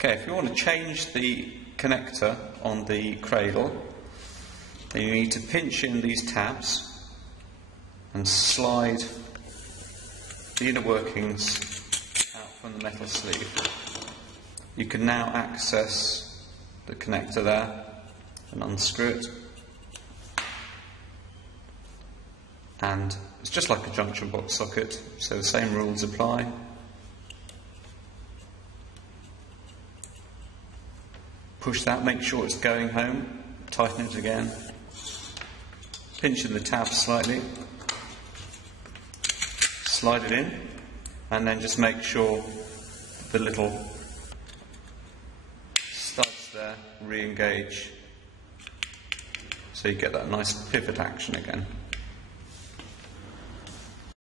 Okay, if you want to change the connector on the cradle, then you need to pinch in these tabs and slide the inner workings out from the metal sleeve. You can now access the connector there and unscrew it. And it's just like a junction box socket, so the same rules apply. Push that, make sure it's going home, tighten it again, pinch in the tab slightly, slide it in, and then just make sure the little studs there re-engage, so you get that nice pivot action again.